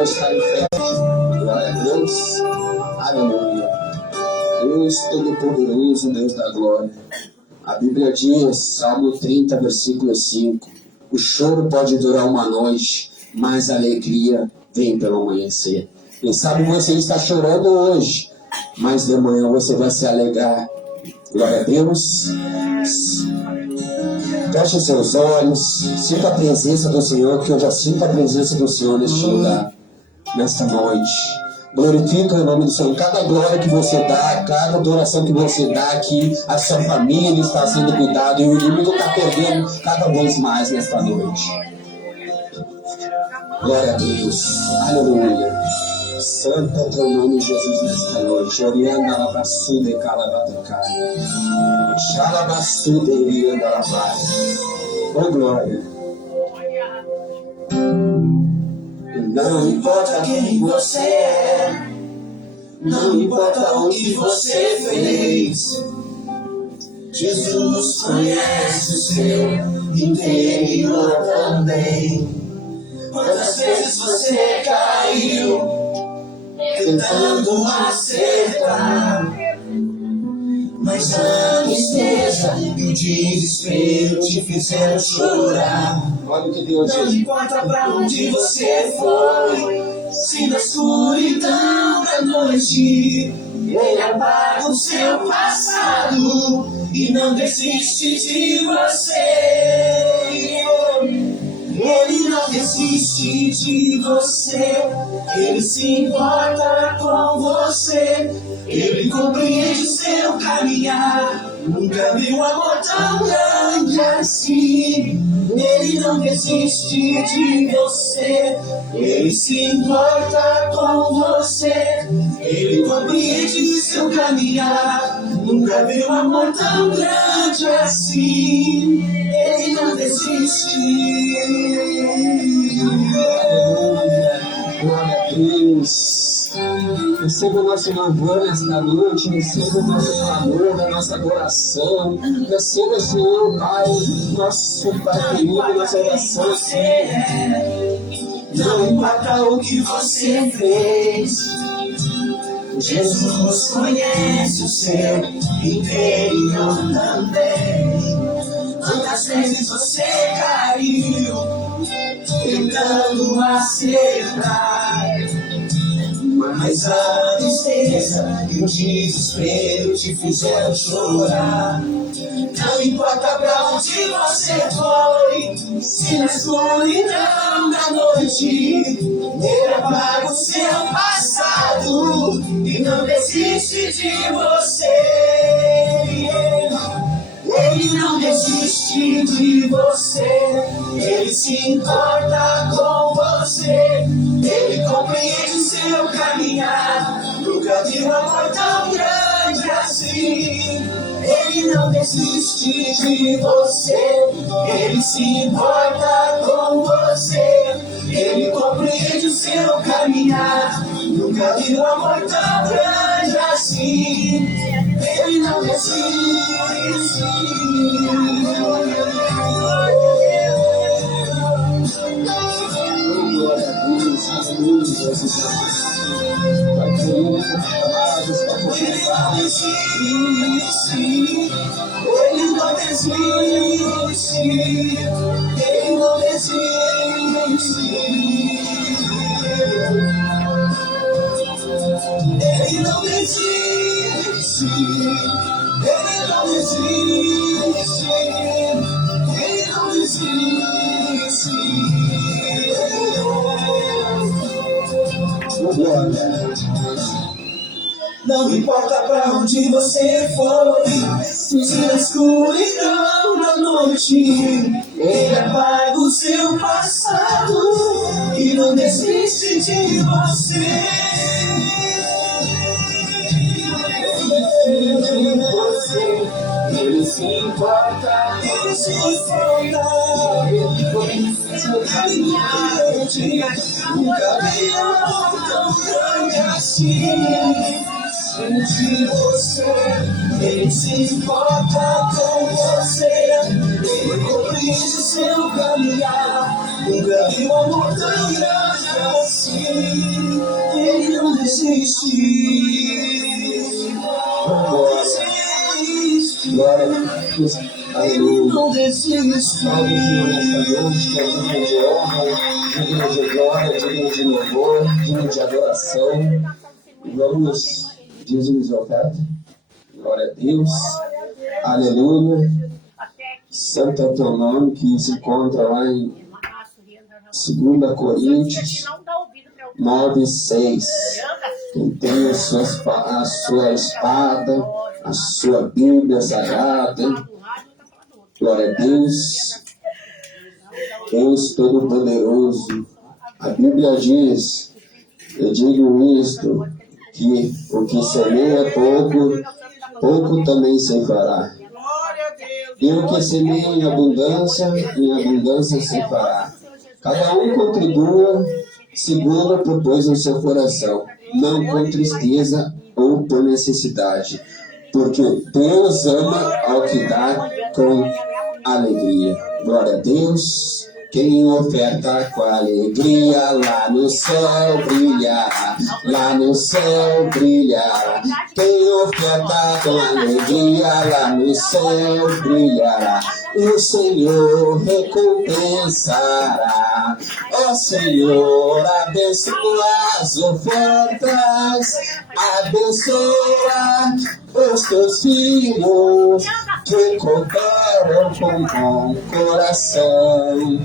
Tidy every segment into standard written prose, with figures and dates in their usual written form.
céu está em festa. Glória a Deus. Aleluia. Deus Todo-Poderoso, Deus da glória. A Bíblia diz, Salmo 30, versículo 5, o choro pode durar uma noite, mas a alegria vem pelo amanhecer. Quem sabe você está chorando hoje, mas de manhã você vai se alegrar. Glória a Deus. Feche seus olhos, sinta a presença do Senhor, que eu já sinto a presença do Senhor neste lugar, nesta noite. Glorifica o nome do Senhor. Cada glória que você dá, cada adoração que você dá aqui, a sua família está sendo cuidada e o inimigo está perdendo cada vez mais nesta noite. Glória a Deus. Aleluia. Santo é teu nome, Jesus, nesta noite. Orianda labassude calabatucai. Xalabassude orianda labai. Oh, glória. Não importa quem você é, não importa o que você fez, Jesus conhece o seu interior também. Quantas vezes você caiu tentando acertar, mas a tristeza e o desespero te fizeram chorar. Olha o que Deus diz. Não importa pra onde você foi, se na escuridão da noite Ele apaga o seu passado e não desiste de você. Ele não desiste de você, Ele se importa com você, Ele compreende seu caminhar. Nunca vi um amor tão grande assim. Ele não desiste de você, Ele se importa com você, Ele compreende seu caminhar. Nunca vi um amor tão grande assim. Ele não desiste. Glória a Deus. Receba o nosso louvor nesta noite, receba o nosso clamor, a nossa adoração. Receba, Senhor, Pai, nosso Pai querido, nossa oração. Não importa o que você fez, Jesus conhece o seu interior também. Quantas vezes você caiu tentando acertar, mas a tristeza e o desespero te fizeram chorar. Não importa pra onde você foi, se na escuridão da noite Ele apaga o seu passado e não desiste de você. Ele não desiste de você, Ele se importa com você, Ele compreende o seu caminhar. Nunca vi um amor tão grande assim. Ele não desiste de você, Ele se importa com você, Ele compreende o seu caminhar. Nunca vi um amor tão grande assim. Ele não desiste. Glória a Deus, aleluia, Jesus. Pai querido, amados, Pai confiáveis. Ele não desiste. Ele não desiste. Ele não desiste. Ele não desiste. Ele não desiste. Glória. Não importa pra onde você foi, se na escuridão da noite Ele apaga o seu passado e não desiste de você. Ele se importa, Ele se importa, Ele conhece seu caminhar. Nunca vi amor tão grande assim. De você, Ele se importa com você, Ele compreende seu caminhar. Nunca vi um amor tão grande assim. Ele não desiste. Glória a Deus. Aleluia. Não desiste. Salve o Senhor nesta noite, que é digno de honra, digno de glória, digno de louvor, digno de adoração. Vamos, dízimos e oferta. Glória a Deus. Aleluia. Santo é o teu nome, que se encontra lá em 2 Coríntios 9:6. Quem tem a sua espada, a sua Bíblia Sagrada. Glória a Deus. Deus Todo-Poderoso. A Bíblia diz, eu digo isto, que o que semeia pouco, pouco também se fará. E o que semeia em abundância se fará. Cada um contribua segundo propôs no seu coração, não com tristeza ou por necessidade, porque Deus ama ao que dá com alegria. Glória a Deus. Quem oferta com alegria, lá no céu brilhará, lá no céu brilhará. Quem oferta com alegria, lá no céu brilhará. O Senhor recompensará. Ó Senhor, abençoa as ofertas, abençoa os teus filhos que cooperam com bom coração,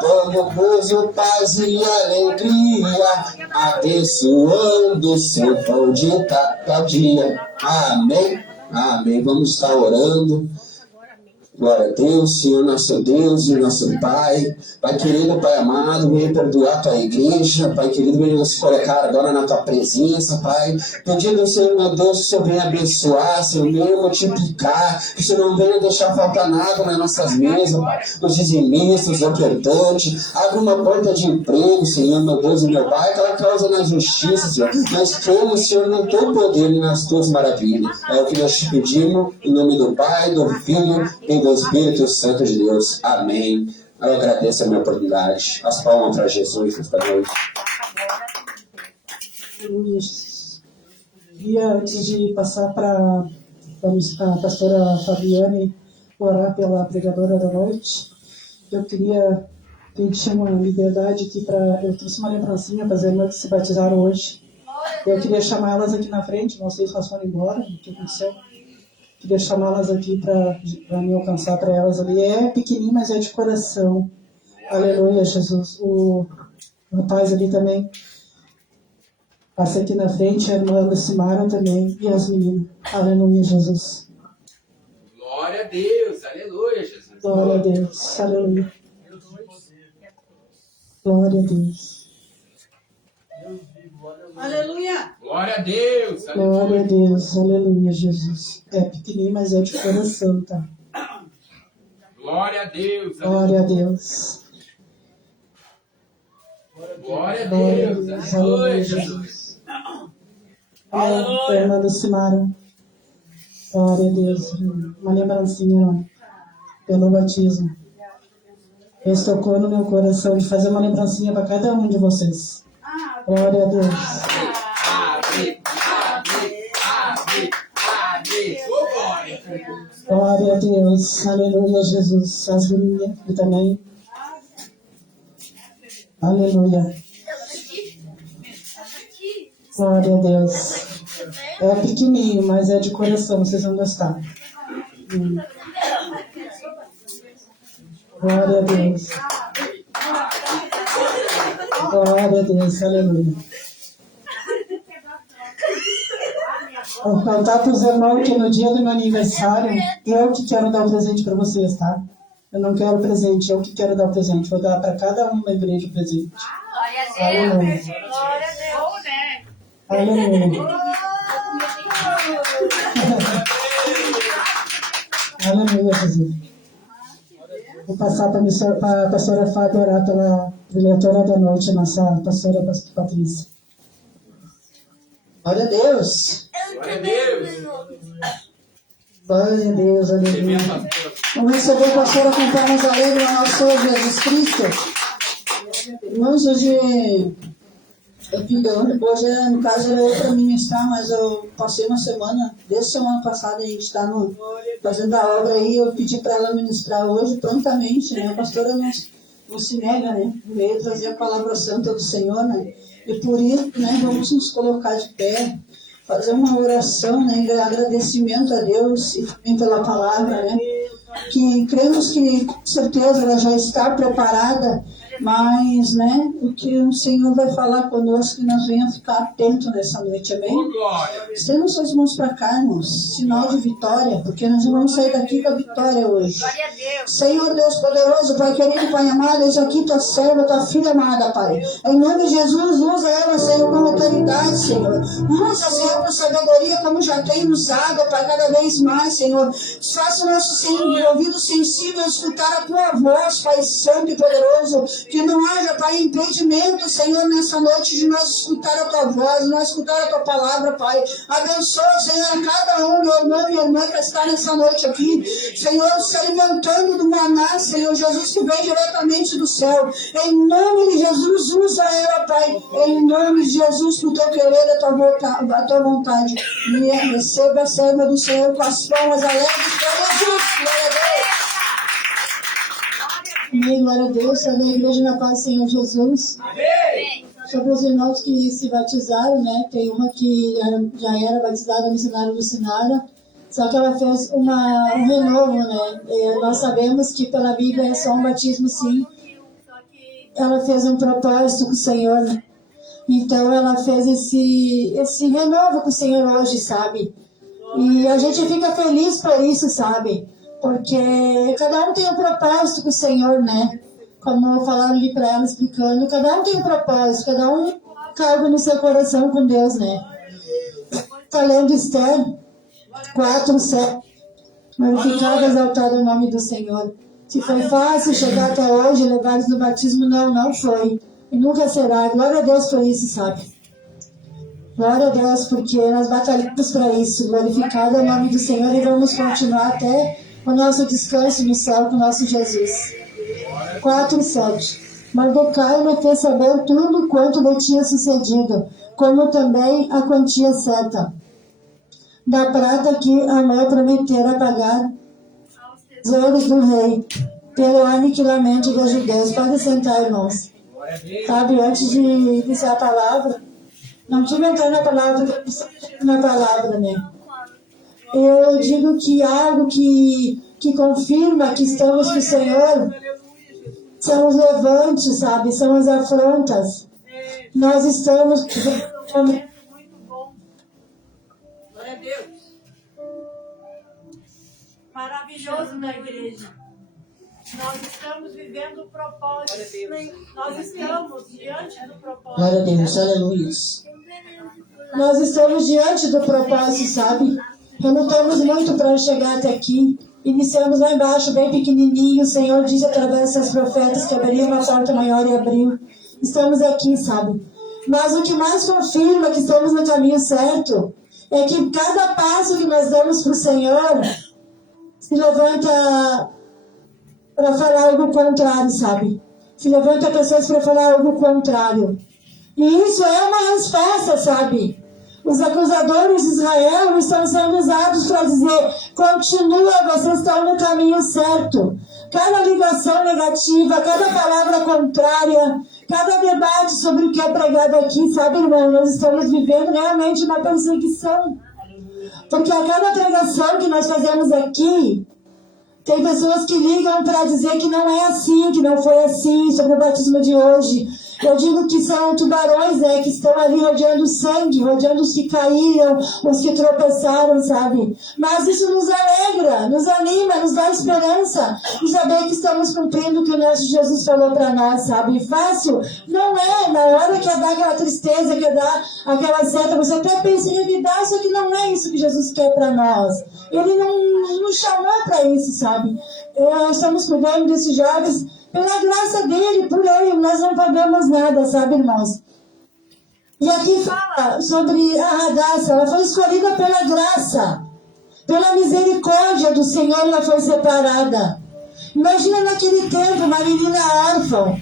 dando gozo, paz e alegria, abençoando o seu pão de cada dia. Amém. Amém. Vamos estar orando. Glória a Deus, Senhor nosso Deus e nosso Pai. Pai querido, Pai amado, venha perdoar a tua igreja. Pai querido, venha nos colocar agora na tua presença, Pai. Pedindo, Senhor, meu Deus, que o Senhor venha abençoar, Senhor, venha multiplicar, que o Senhor não venha deixar faltar nada nas nossas mesas, Pai. Os dizimistas, os ofertantes. Abre uma porta de emprego, Senhor, meu Deus e meu Pai, aquela causa na justiça, Senhor. Nós cremos, Senhor, no teu poder e nas tuas maravilhas. É o que nós te pedimos, em nome do Pai, do Filho e do Espírito Santo de Deus. Amém. Eu agradeço a minha oportunidade. As palmas para Jesus esta noite. Queria, antes de passar para a pastora Fabiane orar pela pregadora da noite, eu queria pedir uma liberdade aqui para... Eu trouxe uma lembrancinha para as irmãs que se batizaram hoje. Eu queria chamar elas aqui na frente, não sei se elas foram embora, o que aconteceu. Queria chamá-las aqui para me alcançar para elas ali. É pequenininho, mas é de coração. Aleluia, Jesus. O rapaz ali também passa aqui na frente, a irmã Lucimara também, e as meninas. Aleluia, Jesus. Glória a Deus, aleluia, Jesus. Glória a Deus, aleluia. Glória a Deus. Aleluia. Glória a Deus. Glória a Deus, aleluia, Jesus. É pequenininho, mas é de coração, tá? Glória a Deus. Glória a Deus. Glória a Deus. Aleluia, Jesus. Irmã Lucimara. Glória a Deus. Uma lembrancinha pelo batismo. Deus tocou no meu coração de fazer uma lembrancinha para cada um de vocês. Glória a Deus. Amém. Amém. Amém. Glória a Deus. Aleluia, Jesus. As meninas e também. Aleluia. Glória a Deus. É pequenininho, mas é de coração. Vocês vão gostar. Glória a Deus. Glória a Deus. Aleluia. Vou contar para os irmãos que no dia do meu aniversário, eu que quero dar o presente para vocês, tá? Eu não quero presente, eu que quero dar o presente. Vou dar para cada um da igreja o presente. Glória a Deus. Aleluia. Glória a Deus, né? Aleluia. Aleluia, Jesus. Vou passar para a pastora Fábio orar pela diretora da noite, nossa pastora Patrícia. Glória a Deus. Glória a Deus. Glória a Deus, aleluia. Vamos receber a pastora com palmas alegres ao nosso Senhor Jesus Cristo. Irmãos, hoje, no caso era eu para ministrar, mas eu passei uma semana, desde semana passada a gente está fazendo a obra aí, eu pedi para ela ministrar hoje prontamente, né? A pastora não se nega, né? Veio trazer a palavra santa do Senhor, né? E por isso, né, vamos nos colocar de pé, fazer uma oração, né, em agradecimento a Deus e também pela palavra, né? Que cremos que com certeza ela já está preparada, mas, né, o que o Senhor vai falar conosco, que nós venhamos ficar atentos nessa noite, amém? Estamos suas mãos para cá, irmãos, sinal de vitória, porque nós vamos sair daqui com a vitória hoje. Glória a Deus. Senhor Deus poderoso, Pai querido, Pai amado, eis aqui tua serva, tua filha amada, Pai. Em nome de Jesus, usa ela, Senhor, com autoridade, Senhor. Usa, Senhor, com sabedoria, como já tem usado, Pai, cada vez mais, Senhor. Faça o nosso ouvido sensível a escutar a tua voz, Pai Santo e poderoso. Que não haja, Pai, impedimento, Senhor, nessa noite de nós escutar a tua voz, de nós escutar a tua palavra, Pai. Abençoa, Senhor, a cada um, meu irmão e minha irmã que está nessa noite aqui. Senhor, se alimentando do maná, Senhor Jesus, que vem diretamente do céu. Em nome de Jesus, usa ela, Pai. Em nome de Jesus, por teu querer, a tua vontade. E receba a serva do Senhor com as palmas alegres para Jesus. Glória a Deus. Amém, glória a Deus. Salve a igreja na paz, Senhor Jesus. Amém. Sobre os irmãos que se batizaram, né? Tem uma que já era batizada missionária do Sinara, só que ela fez um renovo, né? Nós sabemos que pela Bíblia é só um batismo, sim. Ela fez um propósito com o Senhor, né? Então ela fez esse renovo com o Senhor hoje, sabe? E a gente fica feliz por isso, sabe? Porque cada um tem um propósito com o Senhor, né? Como falaram ali para ela, explicando, cada um tem um propósito, cada um carga no seu coração com Deus, né? Está lendo Esther 4:7. Glorificado e exaltado o nome do Senhor. Se foi fácil chegar até hoje, levar-nos no batismo, não foi. E nunca será. Glória a Deus por isso, sabe? Glória a Deus, porque nós batalhamos para isso. Glorificado é o nome do Senhor e vamos continuar até o nosso descanso no céu com o nosso Jesus. 4:7. Mordecai me fez saber tudo quanto lhe tinha sucedido, como também a quantia certa da prata que Amã prometera pagar tesouros do rei pelo aniquilamento dos judeus. Pode sentar, irmãos. Sabe, antes de iniciar a palavra, não tive entrar na palavra, né? Eu digo que algo que confirma que estamos com o Senhor são os levantes, sabe? São as afrontas. Nós estamos... Muito bom. Glória a Deus. Maravilhoso da igreja. Nós estamos vivendo o propósito. Nós estamos diante do propósito. Glória a Deus, aleluia. Nós estamos diante do propósito, sabe? Relutamos muito para chegar até aqui. Iniciamos lá embaixo, bem pequenininho. O Senhor disse através desses profetas que abriria uma porta maior e abriu. Estamos aqui, sabe? Mas o que mais confirma que estamos no caminho certo é que cada passo que nós damos para o Senhor se levanta para falar algo contrário, sabe? Se levanta pessoas para falar algo contrário. E isso é uma resposta, sabe? Os acusadores de Israel estão sendo usados para dizer: continua, vocês estão no caminho certo. Cada ligação negativa, cada palavra contrária, cada debate sobre o que é pregado aqui, sabe, irmão? Nós estamos vivendo realmente uma perseguição. Porque a cada pregação que nós fazemos aqui, tem pessoas que ligam para dizer que não é assim, que não foi assim, sobre o batismo de hoje. Eu digo que são tubarões, né, que estão ali rodeando o sangue, rodeando os que caíram, os que tropeçaram, sabe? Mas isso nos alegra, nos anima, nos dá esperança de saber que estamos cumprindo o que o nosso Jesus falou para nós, sabe? Fácil não é, na hora que dá aquela tristeza, que dá aquela seta, você até pensa em revidar, só que não é isso que Jesus quer para nós. Ele não nos chamou para isso, sabe? Estamos cuidando desses jovens pela graça dele, por ele, nós não podemos nada, sabe, irmãos? E aqui fala sobre a Radassa, ela foi escolhida pela graça, pela misericórdia do Senhor, ela foi separada. Imagina naquele tempo, uma menina órfã,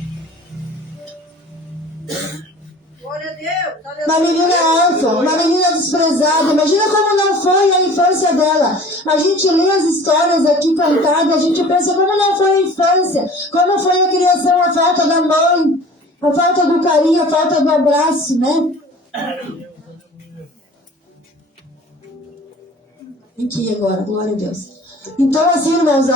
Uma menina órfã, uma menina desprezada. Imagina como não foi a infância dela. A gente lê as histórias aqui contadas, a gente pensa como não foi a infância, como foi a criação, a falta da mãe, a falta do carinho, a falta do abraço, né? Aqui agora, glória a Deus. Então, assim, irmãos,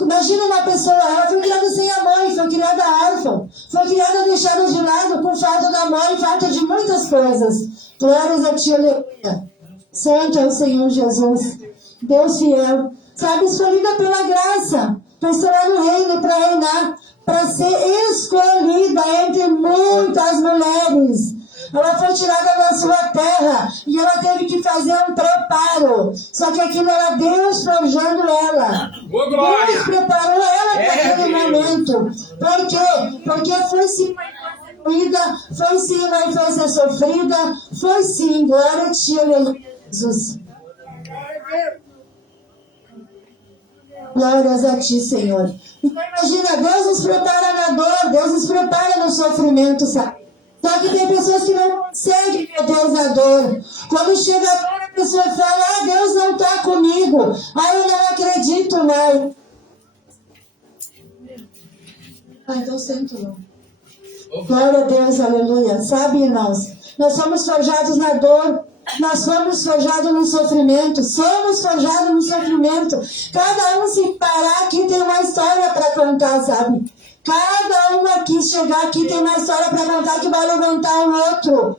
imagina uma pessoa, ela foi criada sem a mãe, foi criada órfã, foi criada deixada de lado por falta da mãe, falta de muitas coisas. Glórias a ti, aleluia. Santo é o Senhor Jesus, Deus fiel, sabe, escolhida pela graça, para estar no reino, para reinar, para ser escolhida entre muitas mulheres. Ela foi tirada da sua terra e ela teve que fazer um preparo. Só que aquilo era Deus forjando ela. Deus preparou ela para aquele momento. Por quê? Porque foi sim uma infância, foi sim uma infância sofrida, foi sim, glória a ti, aleluia, Jesus. Glórias a ti, Senhor. Então imagina, Deus nos prepara na dor, Deus nos prepara no sofrimento, sabe? Só que tem pessoas que não conseguem ver Deus na dor. Quando chega a dor, a pessoa fala, Deus não está comigo. Eu não acredito mais. Então sento não. Glória a Deus, aleluia. Sabe, irmãos, nós somos forjados na dor. Nós somos forjados no sofrimento. Somos forjados no sofrimento. Cada um se parar aqui tem uma história para contar, sabe? Cada um aqui chegar aqui tem uma história para contar que vai levantar o outro.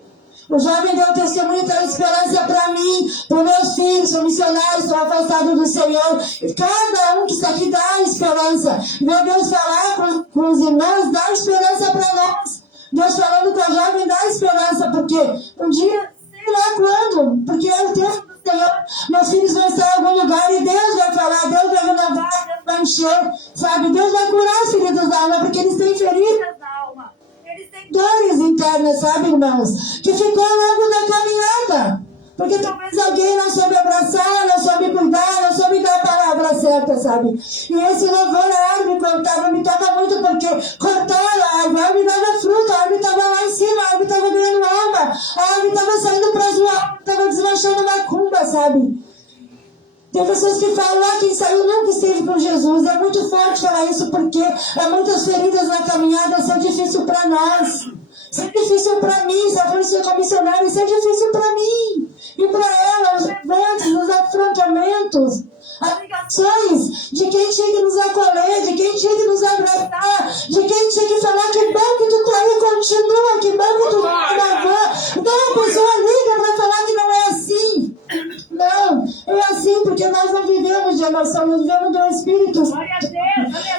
O jovem deu testemunho, deu esperança para mim, para os meus filhos, sou missionário, sou afastado do Senhor. Cada um que está aqui dá esperança. Meu Deus falar com os irmãos, dá esperança para nós. Deus falando com o jovem, dá esperança, porque um dia, sei lá quando, porque é o tempo do Senhor, meus filhos vão estar em algum lugar e Deus vai falar, Deus vai renovar, Deus vai encher, sabe? Deus vai curar as feridas da alma, porque eles têm feridas da alma. Eles têm dores internas, sabe, irmãos? Que ficou ao longo da caminhada. Porque talvez alguém não soube abraçar, não soube cuidar, não soube dar a palavra certa, sabe? E esse louvor, a árvore cortava, me toca muito porque cortaram a árvore dava fruta, a árvore estava lá em cima, a árvore estava ganhando alma, a árvore estava saindo para as ruas, estava desmanchando macumba, sabe? Tem pessoas que falam, quem saiu nunca esteve com Jesus. É muito forte falar isso porque muitas feridas na caminhada são difíceis para nós. São difíceis para mim, se eu for ser comissionário, isso é difícil para mim. E para ela, os levantes, os afrontamentos, as ligações de quem tinha que nos acolher, de quem tinha que nos abraçar, de quem tinha que falar que bom que tu está aí, continua, que bom que tu está na van. Então a pessoa liga para falar que não é assim. Não, é assim porque nós não vivemos de emoção, nós vivemos do Espírito.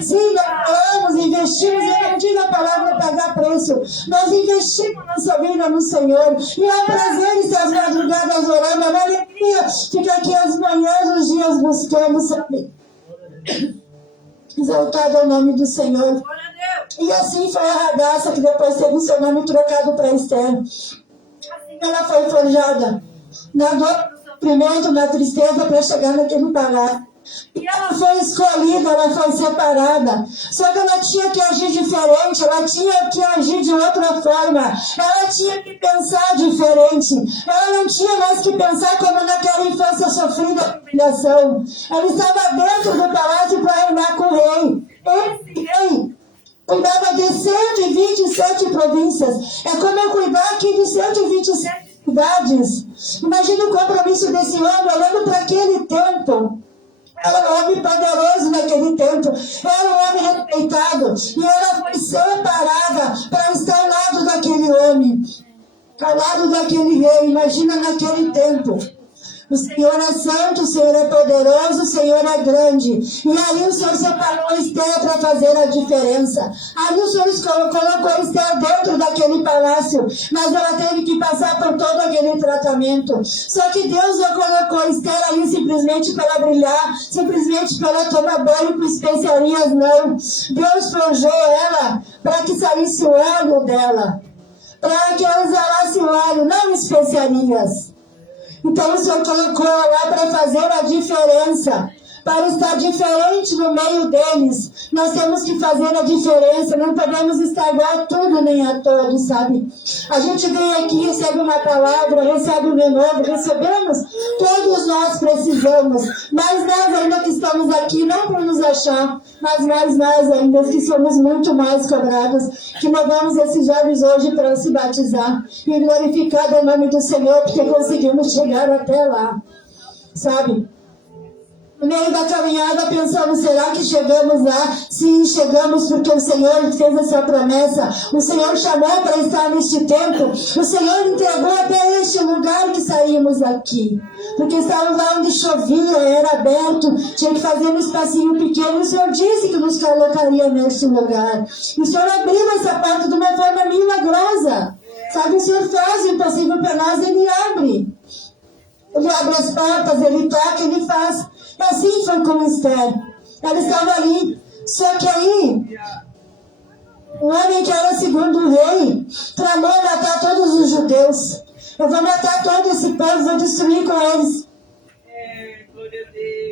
Sim, nós falamos, investimos, eu não digo a palavra pagar preço. Nós investimos nossa vida no Senhor. E é um prazer estar às madrugadas orando, é uma alegria ficar aqui às manhãs, os dias buscando, sabe? Exaltado é o nome do Senhor. E assim foi a Radaça, que depois teve seu nome trocado para Esther. Assim ela foi forjada na dor, sofrimento, na tristeza para chegar naquele palácio. E ela foi escolhida, ela foi separada. Só que ela tinha que agir diferente, ela tinha que agir de outra forma. Ela tinha que pensar diferente. Ela não tinha mais que pensar como naquela infância sofrida de humilhação. Ela estava dentro do palácio para reinar com o rei. Esse rei cuidava de 127 províncias. É como eu cuidar aqui de 127 cidades. Imagina o compromisso desse homem olhando para aquele tempo. Era um homem poderoso naquele tempo. Era um homem respeitado. E ela foi separada para estar ao lado daquele homem. Ao lado daquele rei. Imagina naquele tempo. O Senhor é santo, o Senhor é poderoso, o Senhor é grande. E aí o Senhor separou Esther para fazer a diferença. Aí o Senhor colocou Esther dentro daquele palácio. Mas ela teve que passar por todo aquele tratamento. Só que Deus não colocou Esther ali simplesmente para ela brilhar, simplesmente para ela tomar banho com especiarias, não. Deus forjou ela para que saísse o óleo dela. Para que ela exalasse o óleo, não especiarias. Então o Senhor colocou lá para fazer a diferença. para estar diferente no meio deles. Nós temos que fazer a diferença, não podemos estar igual a tudo nem a todos, sabe? A gente vem aqui, recebe uma palavra, recebe um renovo, recebemos, todos nós precisamos, mas nós ainda que estamos aqui, não por nos achar, mas nós ainda que somos muito mais cobrados, que levamos esses jovens hoje para se batizar e glorificar o nome do Senhor, porque conseguimos chegar até lá, sabe? No meio da caminhada pensamos, será que chegamos lá? Sim, chegamos porque o Senhor fez essa promessa. O Senhor chamou para estar neste tempo. O Senhor entregou até este lugar que saímos aqui. Porque estávamos lá onde chovia, era aberto, tinha que fazer um espacinho pequeno. O Senhor disse que nos colocaria neste lugar. E o Senhor abriu essa porta de uma forma milagrosa. Sabe, o Senhor faz o impossível para nós, Ele abre. Ele abre as portas, Ele toca, Ele faz. E assim foi com Esther. Ela estava ali. Só que aí, o homem que era segundo o rei, tramou matar todos os judeus. Eu vou matar todo esse povo, vou destruir com eles.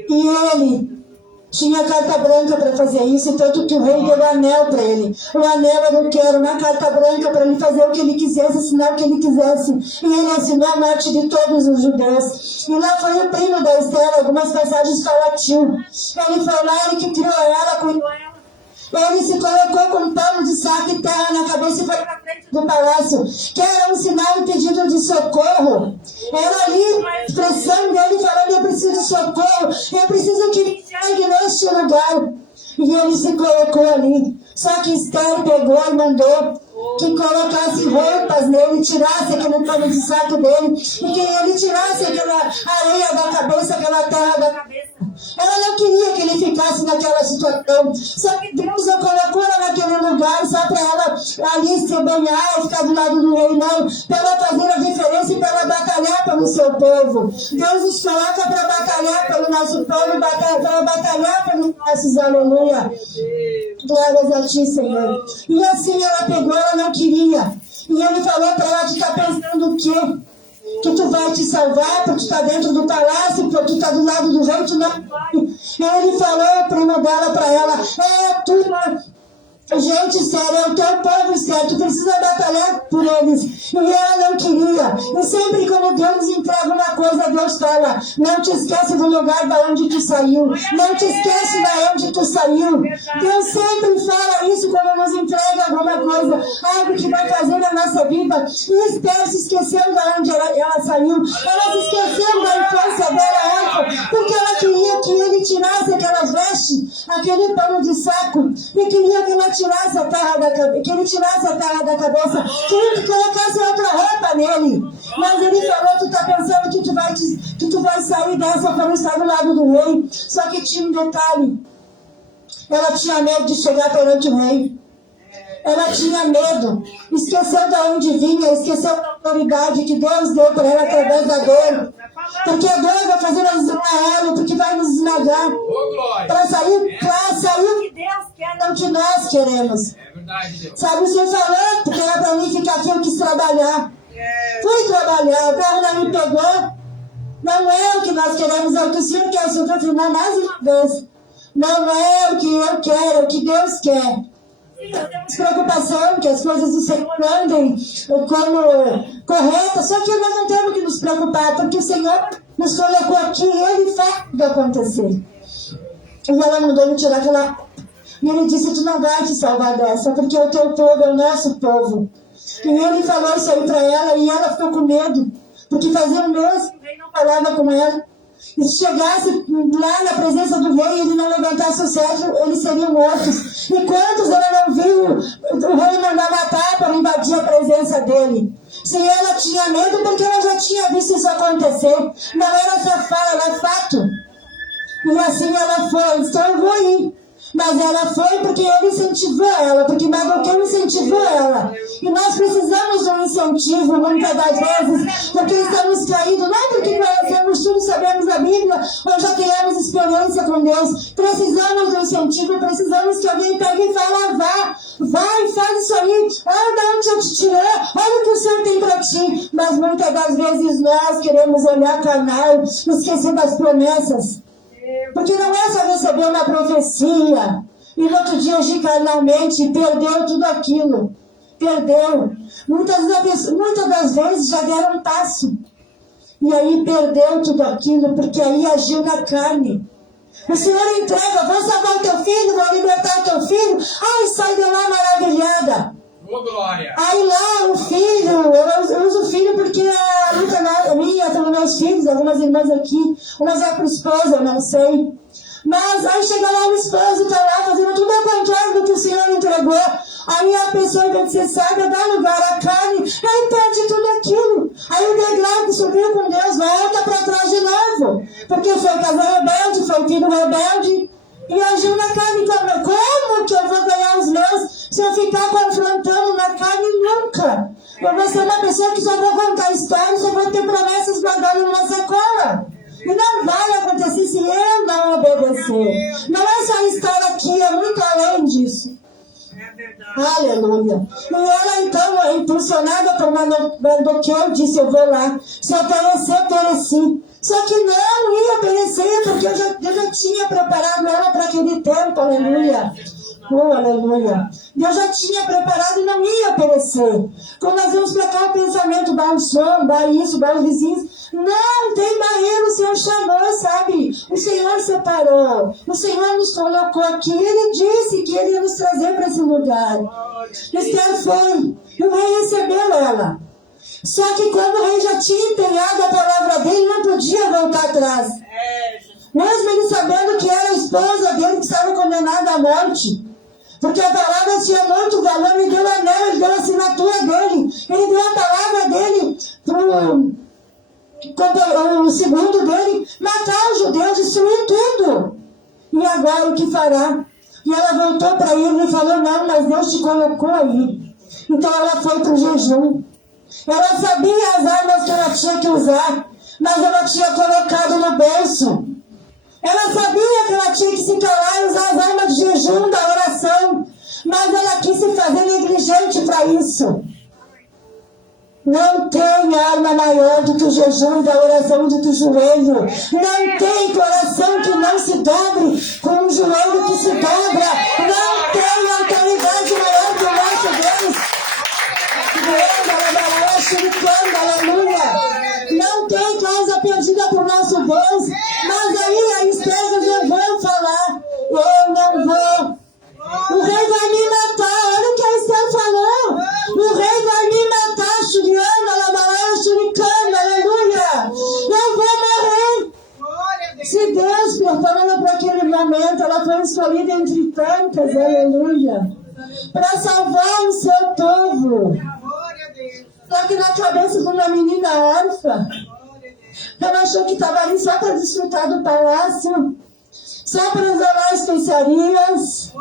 E ele tinha carta branca para fazer isso, tanto que o rei deu o anel para ele. O anel era o que era uma carta branca para ele fazer o que ele quisesse, assinar o que ele quisesse. E ele assinou a morte de todos os judeus. E lá foi o primo da Esther, algumas passagens falam tio. Ele foi lá, ele que criou ela, cuidou ela. Ele se colocou com um pano de saco e terra na cabeça e foi para frente do palácio, que era um sinal e pedido de socorro. Era ali a expressão dele falando, eu preciso de socorro, eu preciso que me entregue neste lugar. E ele se colocou ali. Só que Esther pegou e mandou que colocasse roupas nele, tirasse aquele pano de saco dele, e que ele tirasse aquela areia da cabeça, aquela terra da cabeça. Ela não queria que ele ficasse naquela situação. Só que Deus não colocou ela naquele lugar só para ela ali se banhar e ficar do lado do rei, não. Para ela fazer a diferença e para ela batalhar pelo seu povo. Deus nos coloca para batalhar pelo nosso povo, para batalhar pelos nossos, aleluia. Glórias a ti, Senhor. E assim ela pegou, ela não queria. E ele falou para ela de estar pensando o quê? Que tu vai te salvar porque tu está dentro do palácio, porque tu está do lado do rei, tu não vai. Ele falou, o primo dela, para ela, gente séria, é o teu povo sério, tu precisa batalhar por eles. E ela não queria. E sempre quando Deus entrega uma coisa, Deus fala, não te esquece do lugar da onde tu saiu. Não te esquece da onde tu saiu. Deus sempre fala isso quando nos entrega alguma coisa, algo que vai fazer na nossa vida. E Esther se esqueceu da onde ela saiu. Ela se esqueceu da infância dela, porque ela queria que ele tirasse aquela veste, aquele pano de saco, e queria que ela tirasse a terra da cabeça, que ele tirasse a terra da cabeça, que ele colocasse outra roupa nele. Mas ele falou, tu tá pensando que tu vai sair dessa para estar do lado do rei. Só que tinha um detalhe. Ela tinha medo de chegar perante o rei. Ela tinha medo. Esqueceu de onde vinha, esqueceu da autoridade que Deus deu para ela através da dor. Porque Deus vai fazer nós esmagar ela, porque vai nos esmagar. Para sair o que Deus quer, não o que nós queremos. É verdade, Deus. Sabe, o Senhor falou, porque era para mim ficar aqui, eu quis trabalhar. Fui trabalhar, a terra não me pegou. Não é o que nós queremos, é o que o Senhor quer. O Senhor vai afirmar mais uma vez. Não é o que eu quero, é o que Deus quer. Temos preocupação que as coisas do Senhor andem como corretas, só que nós não temos que nos preocupar, porque o Senhor nos colocou aqui e Ele faz tudo acontecer. E ela mandou me tirar aquela. E Ele disse, tu não vai te salvar dessa, porque o teu povo é o nosso povo. E Ele falou isso aí para ela, e ela ficou com medo, porque fazia um mês que o rei não falava com ela. E se chegasse lá na presença do rei e ele não levantasse o cetro, eles seriam mortos. E quantos ela não viu o rei mandar matar para invadir a presença dele? Se ela tinha medo, porque ela já tinha visto isso acontecer. Não era só fala, era fato. E assim ela foi, então eu vou ir. Mas ela foi porque ele incentivou ela, porque Mardoqueu incentivou ela. E nós precisamos de um incentivo muitas das vezes, porque estamos caídos, não porque conhecemos tudo, sabemos a Bíblia, ou já temos experiência com Deus. Precisamos de um incentivo, precisamos que alguém pegue e fale, vai, faz isso aí, olha de onde eu te tirei, olha o que o Senhor tem para ti. Mas muitas das vezes nós queremos olhar carnal, esquecer das promessas. Porque não é só receber uma profecia e no outro dia agir carnalmente e perdeu tudo aquilo. Perdeu. Muitas das vezes já deram um passo. E aí perdeu tudo aquilo, porque aí agiu na carne. O Senhor entrega, vou salvar o teu filho, vou libertar o teu filho. Ai, sai de lá maravilhada. Glória. Aí lá o filho, eu uso o filho porque a luta é minha, são meus filhos, algumas irmãs aqui, umas é para o esposo, eu não sei. Mas aí chega lá o esposo, está lá fazendo tudo ao contrário do que o Senhor entregou. Aí a pessoa que ser sábia dá lugar à carne, aí perde tudo aquilo. Aí o degrau que subiu com Deus volta para trás de novo. Porque foi casa rebelde, foi filho rebelde e agiu na carne. Como que eu vou ganhar os meus se eu ficar confrontando na carne? Nunca. Eu vou ser uma pessoa que só vou contar histórias, só vou ter promessas guardadas numa sacola. E não vai acontecer se eu não obedecer. Não é só estar aqui, é muito além disso. Aleluia. E ela então, impulsionada por Mardoqueu, disse: eu vou lá. Se oferecer, pereci. Só que não ia perecer, porque eu já tinha preparado ela para aquele tempo. Aleluia. Oh, aleluia. Deus já tinha preparado e não ia perecer. Quando nós vamos para cá, o pensamento dá um som, dá isso, dá os vizinhos. Não, tem barreira, o Senhor chamou, sabe? O Senhor separou. O Senhor nos colocou aqui. Ele disse que Ele ia nos trazer para esse lugar. Esther foi. E o rei recebeu ela. Só que quando o rei já tinha empenhado a palavra dele, não podia voltar atrás. Mesmo ele sabendo que era a esposa dele que estava condenada à morte. Porque a palavra tinha muito valor, ele deu o anel, ele deu a assinatura dele. Ele deu a palavra dele o segundo dele, matar os judeus, destruir tudo. E agora o que fará? E ela voltou para ele e falou: não, mas Deus te colocou aí. Então ela foi para o jejum. Ela sabia as armas que ela tinha que usar, mas ela tinha colocado no bolso. Ela sabia que ela tinha que se calar e usar as armas de jejum, da oração, mas ela quis se fazer negligente para isso. Não tem arma maior do que o jejum e da oração do que o joelho. Não tem coração que não se dobre com um joelho que se dobra. Não tem autoridade maior que o nosso Deus. Aleluia. Não tem causa perdida por nosso Deus. Mas aí a Esther resolveu falar: eu não vou. O rei vai me matar. Olha o que a Esther falou. O rei vai me matar. Aleluia. Eu vou morrer. Se Deus preparou para aquele momento, ela foi escolhida entre tantas. Aleluia. Para salvar o seu povo. Só que na cabeça de uma menina órfã, ela achou que estava ali só para desfrutar do palácio, só para usar especiarias,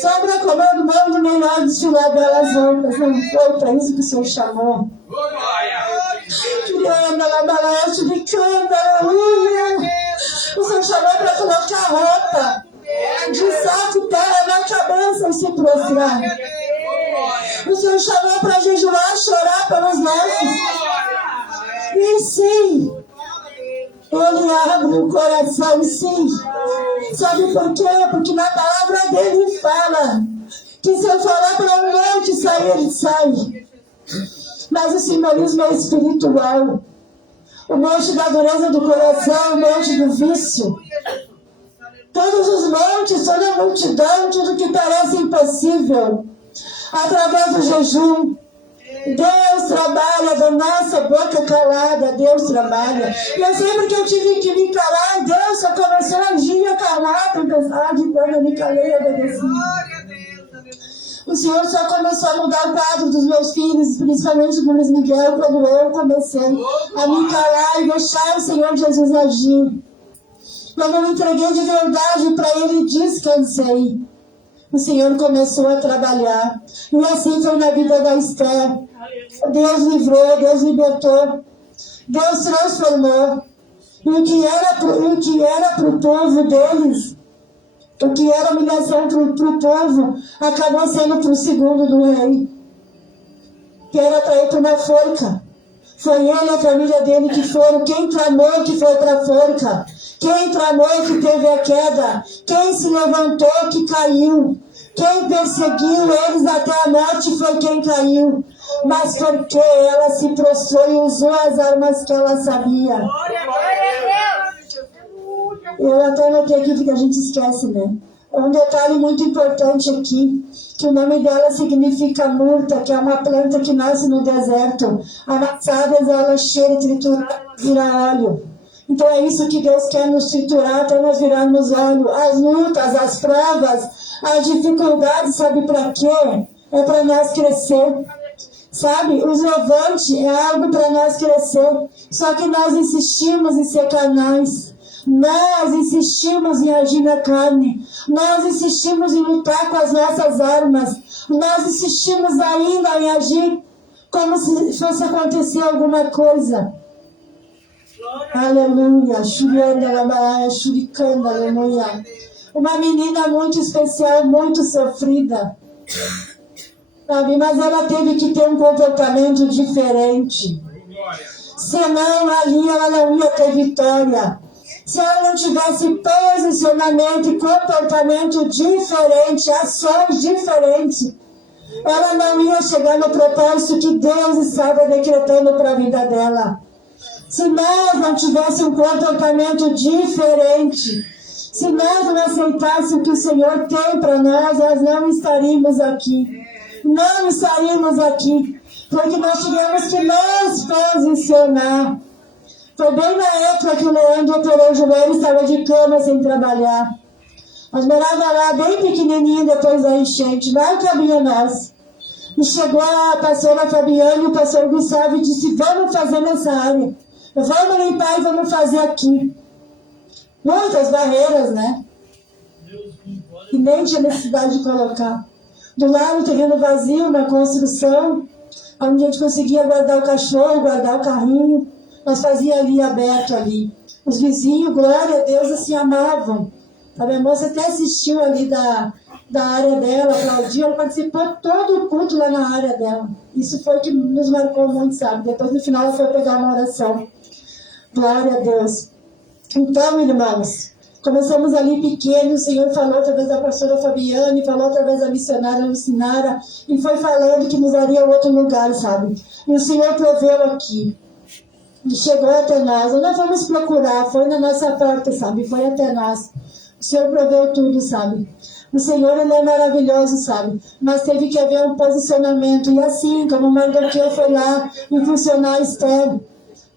só para comer do bom do melhor desfilar delas outras. Não foi para isso que o Senhor chamou. O Senhor chamou para colocar roupa de saco terra na cabeça e se prostrar. O Senhor chamou para jejuar, chorar pelos nossos. E sim, Ele abre o coração, sim. Sabe por quê? Porque na palavra dele fala que se eu falar para um monte sair, ele sai. Mas o simbolismo é espiritual. O monte da dureza do coração, o monte do vício. Todos os montes, toda a multidão, tudo que parece impossível. Através do jejum, Deus trabalha da nossa boca calada, Deus trabalha. E eu sempre que eu tive que me calar, Deus só começou a agir e acalmar a tempestade quando eu me calei e obedeci. O Senhor só começou a mudar o quadro dos meus filhos, principalmente do Luiz Miguel, quando eu comecei a me calar e deixar o Senhor Jesus agir. Quando eu me entreguei de verdade para Ele, descansei. O Senhor começou a trabalhar. E assim foi na vida da Esther. Deus livrou, Deus libertou. Deus transformou. E o que era para o povo deles, o que era humilhação para o povo, acabou sendo para o segundo do rei. Que era para ir para uma forca. Foi ele e a família dele que foram. Quem clamou que foi para a forca. Quem tramou que teve a queda? Quem se levantou que caiu? Quem perseguiu eles até a morte foi quem caiu. Mas porque ela se prostrou e usou as armas que ela sabia. Eu até anotei aqui porque a gente esquece, né? Um detalhe muito importante aqui, que o nome dela significa murta, que é uma planta que nasce no deserto. Amassadas, ela cheira, triturada, vira óleo. Então é isso que Deus quer nos triturar até nós virarmos óleo. As lutas, as provas, as dificuldades, sabe para quê? É para nós crescer. Sabe, os levantes é algo para nós crescer. Só que nós insistimos em ser carnais. Nós insistimos em agir na carne. Nós insistimos em lutar com as nossas armas. Nós insistimos ainda em agir como se fosse acontecer alguma coisa. Aleluia. Shuricanda, aleluia. Uma menina muito especial, muito sofrida. Sabe? Mas ela teve que ter um comportamento diferente. Senão ali ela não ia ter vitória. Se ela não tivesse posicionamento e comportamento diferente, ações diferentes, ela não ia chegar no propósito que Deus estava decretando para a vida dela. Se nós não tivéssemos um comportamento diferente, se nós não aceitássemos o que o Senhor tem para nós não estaríamos aqui. Não estaríamos aqui, porque nós tivemos que nos posicionar. Foi bem na época que o Leandro operou o joelho e estava de cama sem trabalhar. Nós morávamos lá bem pequenininho depois da enchente, não cabia nós. E chegou a pastora Fabiane e o pastor Gustavo e disse, vamos fazer nessa área. Vamos limpar e vamos fazer aqui. Muitas barreiras, né? E nem tinha necessidade de colocar. Do lado, terreno vazio, uma construção, onde a gente conseguia guardar o cachorro, guardar o carrinho. Nós fazíamos ali, aberto ali. Os vizinhos, glória a Deus, assim, amavam. A minha moça até assistiu ali da área dela, Claudinha, ela participou todo o culto lá na área dela. Isso foi o que nos marcou muito, sabe? Depois, no final, ela foi pegar uma oração. Glória a Deus. Então, irmãos, começamos ali pequenos, o Senhor falou através da pastora Fabiane, falou através da missionária Lucinara, e foi falando que nos daria outro lugar, sabe? E o Senhor proveu aqui. E chegou até nós. Nós fomos procurar, foi na nossa porta, sabe? Foi até nós. O Senhor proveu tudo, sabe? O Senhor, Ele é maravilhoso, sabe? Mas teve que haver um posicionamento. E assim, como Mardoqueu foi lá impulsionar a Esther,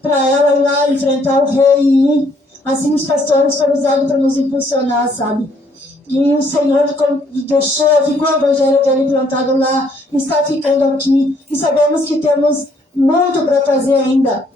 para ela ir lá enfrentar o rei e ir, assim os pastores foram usados para nos impulsionar, sabe? E o Senhor deixou, ficou o evangelho dele plantado lá, está ficando aqui. E sabemos que temos muito para fazer ainda.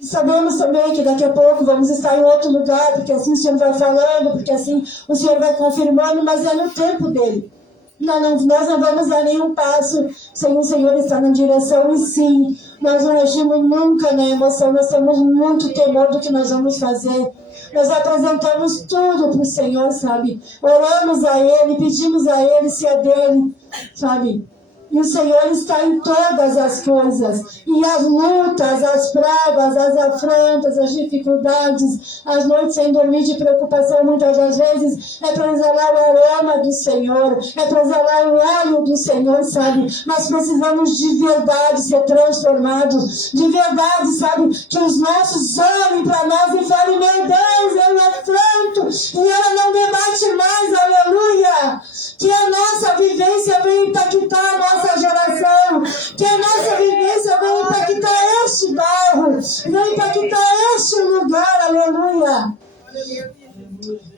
Sabemos também que daqui a pouco vamos estar em outro lugar, porque assim o Senhor vai falando, porque assim o Senhor vai confirmando, mas é no tempo dele. Nós não vamos dar nenhum passo sem o Senhor estar na direção, e sim, nós não agimos nunca na emoção, nós temos muito temor do que nós vamos fazer. Nós apresentamos tudo para o Senhor, sabe? Oramos a Ele, pedimos a Ele se é dele, sabe? E o Senhor está em todas as coisas. E as lutas, as provas, as afrontas, as dificuldades, as noites sem dormir de preocupação, muitas das vezes, é para exalar o aroma do Senhor, é para exalar o óleo do Senhor, sabe? Nós precisamos de verdade ser transformados, de verdade, sabe? Que os nossos olhem para nós e falem, meu Deus, Ele é santo, e ela não debate mais, aleluia! Que a nossa vivência venha impactar a nossa geração, que a nossa vivência venha impactar este bairro, venha impactar este lugar, aleluia.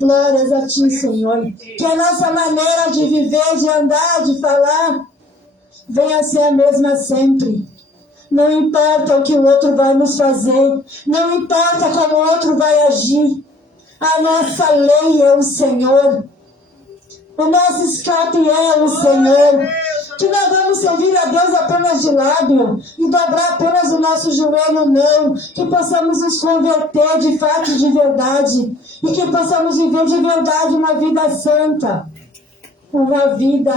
Glórias a Ti, Senhor. Que a nossa maneira de viver, de andar, de falar, venha a ser a mesma sempre. Não importa o que o outro vai nos fazer, não importa como o outro vai agir, a nossa lei é o Senhor. O nosso escape é o Senhor. Que nós vamos servir a Deus apenas de lábio e dobrar apenas o nosso joelho, não. Que possamos nos converter de fato, de verdade. E que possamos viver de verdade uma vida santa. Uma vida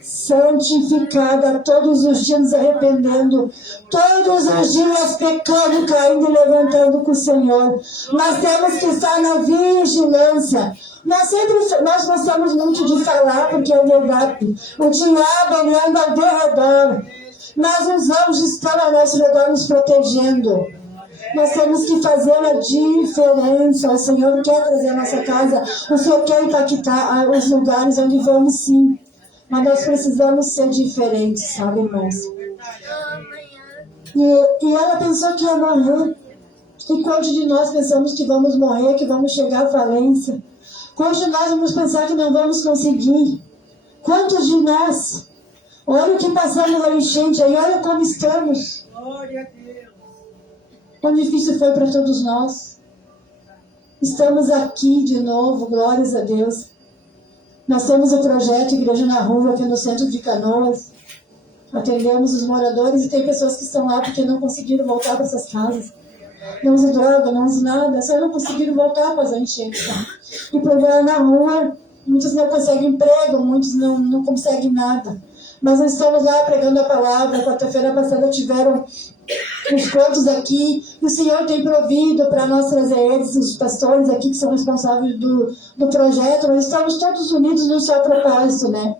santificada, todos os dias nos arrependendo, todos os dias pecando, caindo e levantando com o Senhor. Nós temos que estar na vigilância. Nós gostamos muito de falar, porque é verdade. O diabo, ele anda ao derredor. Nós não vamos estar ao nosso redor nos protegendo. Nós temos que fazer a diferença. O Senhor quer trazer a nossa casa. O Senhor quer impactar os lugares onde vamos, sim. Mas nós precisamos ser diferentes, sabe, irmãos? E ela pensou que ia morrer. E quantos de nós pensamos que vamos morrer, que vamos chegar à falência? Quantos de nós vamos pensar que não vamos conseguir? Quantos de nós? Olha o que passamos na enchente aí, olha como estamos. Glória a Deus. Quão difícil foi para todos nós. Estamos aqui de novo, glórias a Deus. Nós temos o projeto Igreja na Rua, aqui no centro de Canoas. Atendemos os moradores e tem pessoas que estão lá porque não conseguiram voltar para essas casas. Não usam droga, não usam nada, só não conseguiram voltar após a enchente. E por lá na rua, muitos não conseguem emprego, muitos não conseguem nada. Mas nós estamos lá pregando a palavra. Quarta-feira passada tiveram uns quantos aqui, e o Senhor tem provido para nós trazer eles, os pastores aqui que são responsáveis do projeto. Nós estamos todos unidos num só propósito, né?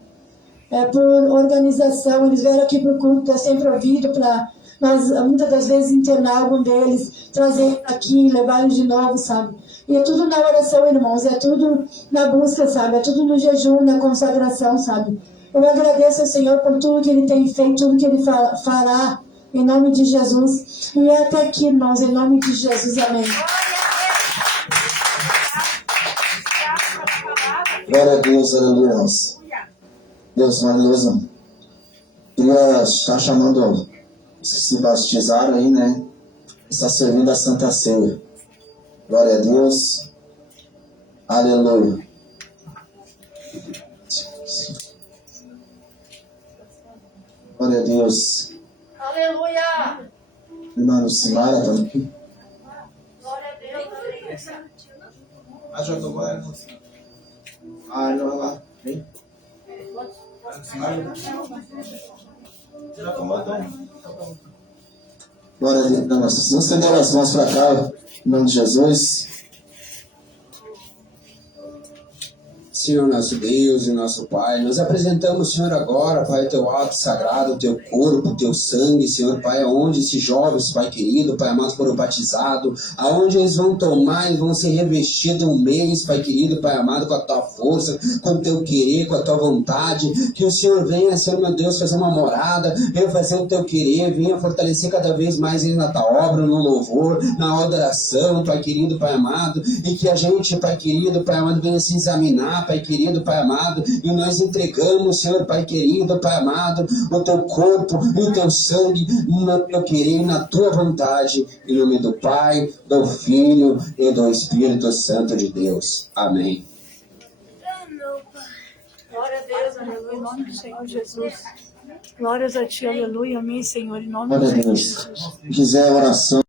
Por organização, eles vieram aqui para o culto, Deus tem provido para nós, muitas das vezes, internar algum deles, trazer aqui, levar eles de novo, sabe? E é tudo na oração, irmãos, é tudo na busca, sabe? É tudo no jejum, na consagração, sabe? Eu agradeço ao Senhor por tudo que Ele tem feito, tudo que Ele fará, em nome de Jesus. E até aqui, irmãos, em nome de Jesus, amém. Glória a Deus, aleluia. Deus maravilhoso. Queria estar chamando, se batizaram aí, né? Está servindo a Santa Ceia. Glória a Deus. Aleluia. Glória a Deus. Aleluia. Irmã Lucimara também. Glória a Deus. Ah, já tomou ela. Ah, não, lá. Vem. Glória a Deus. Vamos estender as mãos para cá, em nome de Jesus. Senhor nosso Deus e nosso Pai, nós apresentamos, Senhor, agora, Pai, o teu ato sagrado, o teu corpo, o teu sangue, Senhor, Pai, aonde esses jovens, Pai querido, Pai amado, foram batizados, aonde eles vão tomar e vão se revestir de um mês, Pai querido, Pai amado, com a tua força, com o teu querer, com a tua vontade, que o Senhor venha, Senhor, meu Deus, fazer uma morada, venha fazer o teu querer, venha fortalecer cada vez mais eles na tua obra, no louvor, na adoração, Pai querido, Pai amado, e que a gente, Pai querido, Pai amado, venha se examinar, Pai querido, Pai amado, e nós entregamos, Senhor, Pai querido, Pai amado, o teu corpo e o teu sangue no teu querer, na tua vontade, em nome do Pai, do Filho e do Espírito Santo de Deus. Amém. Glória a Deus, aleluia, em nome do Senhor Jesus. Glórias a ti, aleluia, amém, Senhor, em nome do Glória a Senhor Deus. Jesus. Se quiser oração.